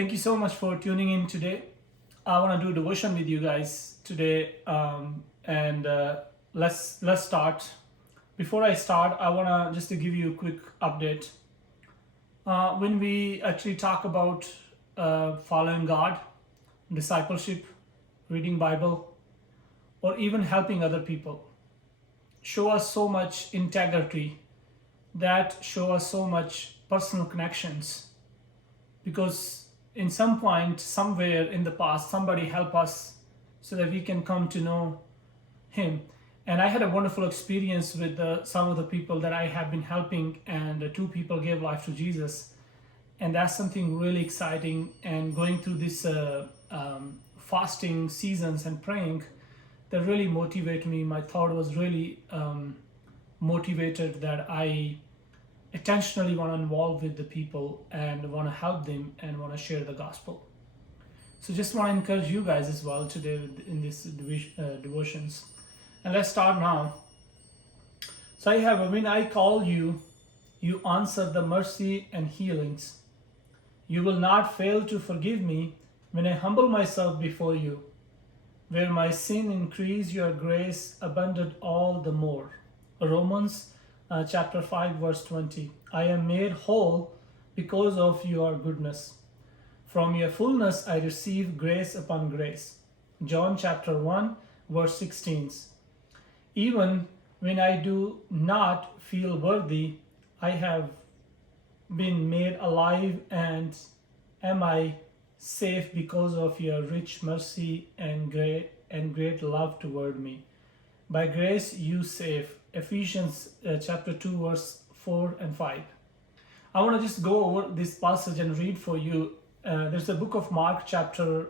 Thank you so much for tuning in today. I want to do devotion with you guys today, and let's start. Before I start, I want to just to give you a quick update. When we actually talk about following God, discipleship, reading Bible, or even helping other people, show us so much integrity, that show us so much personal connections, because in some point somewhere in the past somebody helped us so that we can come to know him. And I had a wonderful experience with some of the people that I have been helping, and two people gave life to Jesus, and that's something really exciting. And going through this fasting seasons and praying, that really motivated me. My thought was really motivated that I intentionally want to involve with the people and want to help them and want to share the gospel. So just want to encourage you guys as well today in this devotions. And let's start now. So I have, when I call you, you answer the mercy and healings. You will not fail to forgive me when I humble myself before you. Where my sin increased, your grace abounded all the more. Romans chapter 5 verse 20. I am made whole because of your goodness. From your fullness I receive grace upon grace. John chapter 1 verse 16. Even when I do not feel worthy, I have been made alive, and am I safe because of your rich mercy and great love toward me. By grace you save. Ephesians chapter 2 verse 4 and 5. I want to just go over this passage and read for you. There's a book of Mark chapter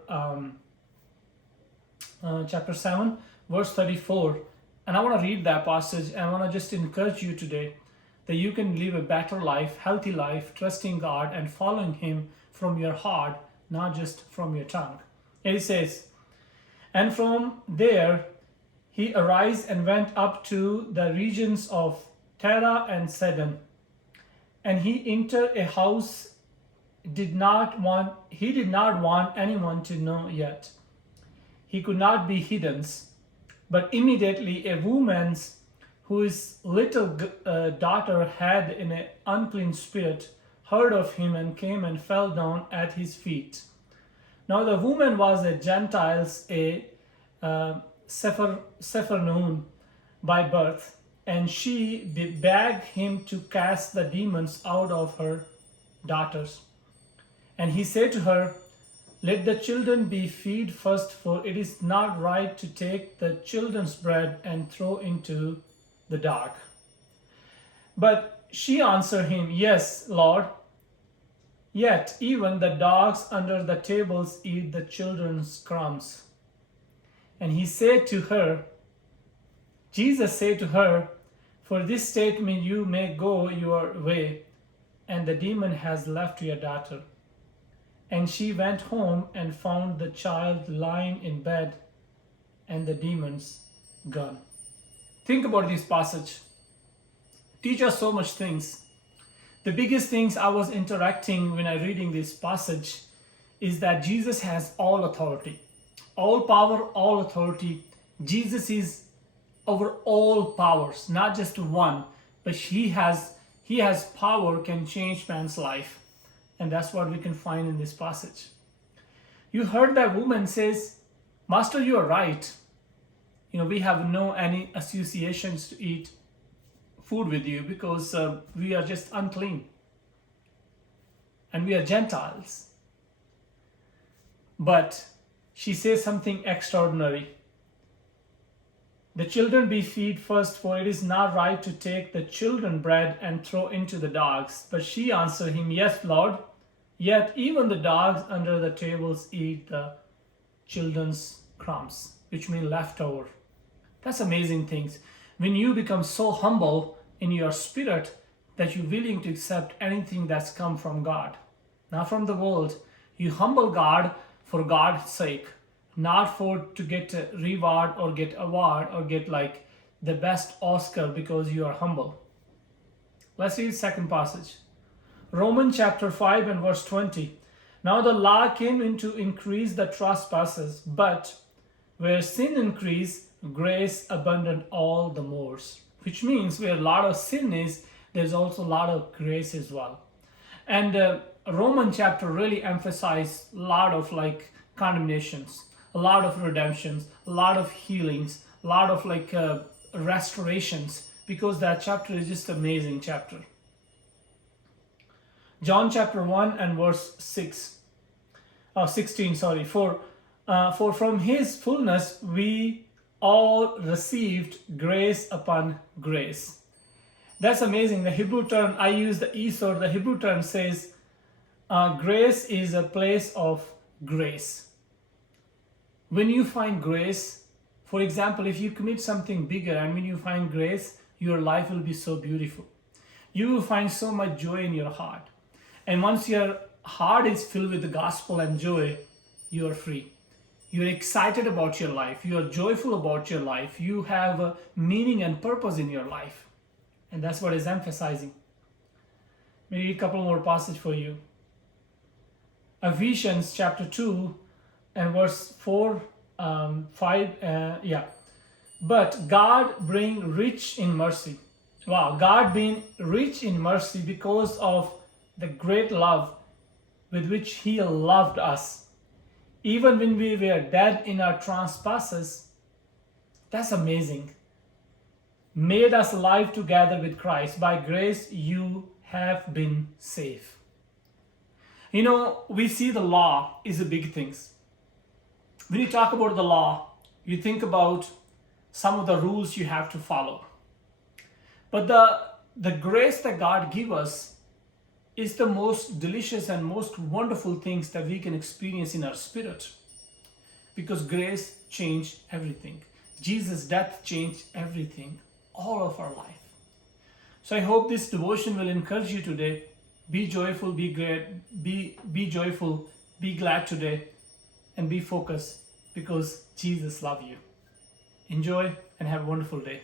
7 verse 34, and I want to read that passage, and I want to just encourage you today that you can live a better life, healthy life, trusting God and following him from your heart, not just from your tongue. And it says, and from there he arose and went up to the regions of Tyre and Sidon. And he entered a house he did not want anyone to know yet. He could not be hidden. But immediately a woman whose little daughter had an unclean spirit heard of him and came and fell down at his feet. Now the woman was a Gentile, a Sepharnoon by birth, and she begged him to cast the demons out of her daughters. And he said to her, let the children be fed first, for it is not right to take the children's bread and throw into the dog. But she answered him, yes, Lord, yet even the dogs under the tables eat the children's crumbs. And he said to her, Jesus said to her, for this statement you may go your way, and the demon has left your daughter. And she went home and found the child lying in bed and the demons gone. Think about this passage. Teach us so much things. The biggest things I was interacting when I reading this passage is that Jesus has all authority, all power, all authority. Jesus is over all powers, not just one, but he has power, can change man's life. And that's what we can find in this passage. You heard that woman says, Master, you are right. We have no any associations to eat food with you because we are just unclean. And we are Gentiles. But she says something extraordinary. The children be fed first, for it is not right to take the children's bread and throw into the dogs. But she answered him, yes, Lord, yet even the dogs under the tables eat the children's crumbs, which mean leftover. That's amazing things. When you become so humble in your spirit that you're willing to accept anything that's come from God, not from the world, you humble God for God's sake, not for to get a reward or get award or get like the best Oscar because you are humble. Let's read the second passage. Romans chapter 5 and verse 20. Now the law came in to increase the trespasses, but where sin increased, grace abundant all the more. Which means where a lot of sin is, there's also a lot of grace as well. And Roman chapter really emphasized a lot of like condemnations, a lot of redemptions, a lot of healings, a lot of like restorations, because that chapter is just amazing chapter. John chapter 1 and verse 16, sorry. For from his fullness we all received grace upon grace. That's amazing. The Hebrew term, I use the Esor, the Hebrew term says, grace is a place of grace. When you find grace, for example, if you commit something bigger and when you find grace, your life will be so beautiful. You will find so much joy in your heart. And once your heart is filled with the gospel and joy, you are free. You're excited about your life. You are joyful about your life. You have a meaning and purpose in your life. And that's what is emphasizing. Maybe a couple more passages for you. Ephesians chapter 2 and verse 4, 5, But God being rich in mercy. Wow, God being rich in mercy because of the great love with which He loved us. Even when we were dead in our trespasses, that's amazing. Made us alive together with Christ. By grace you have been saved. You know, we see the law is a big thing. When you talk about the law, you think about some of the rules you have to follow. But the grace that God gives us is the most delicious and most wonderful things that we can experience in our spirit. Because grace changed everything. Jesus' death changed everything, all of our life. So I hope this devotion will encourage you today. Be joyful, be great, be joyful, be glad today, and be focused because Jesus loves you. Enjoy and have a wonderful day.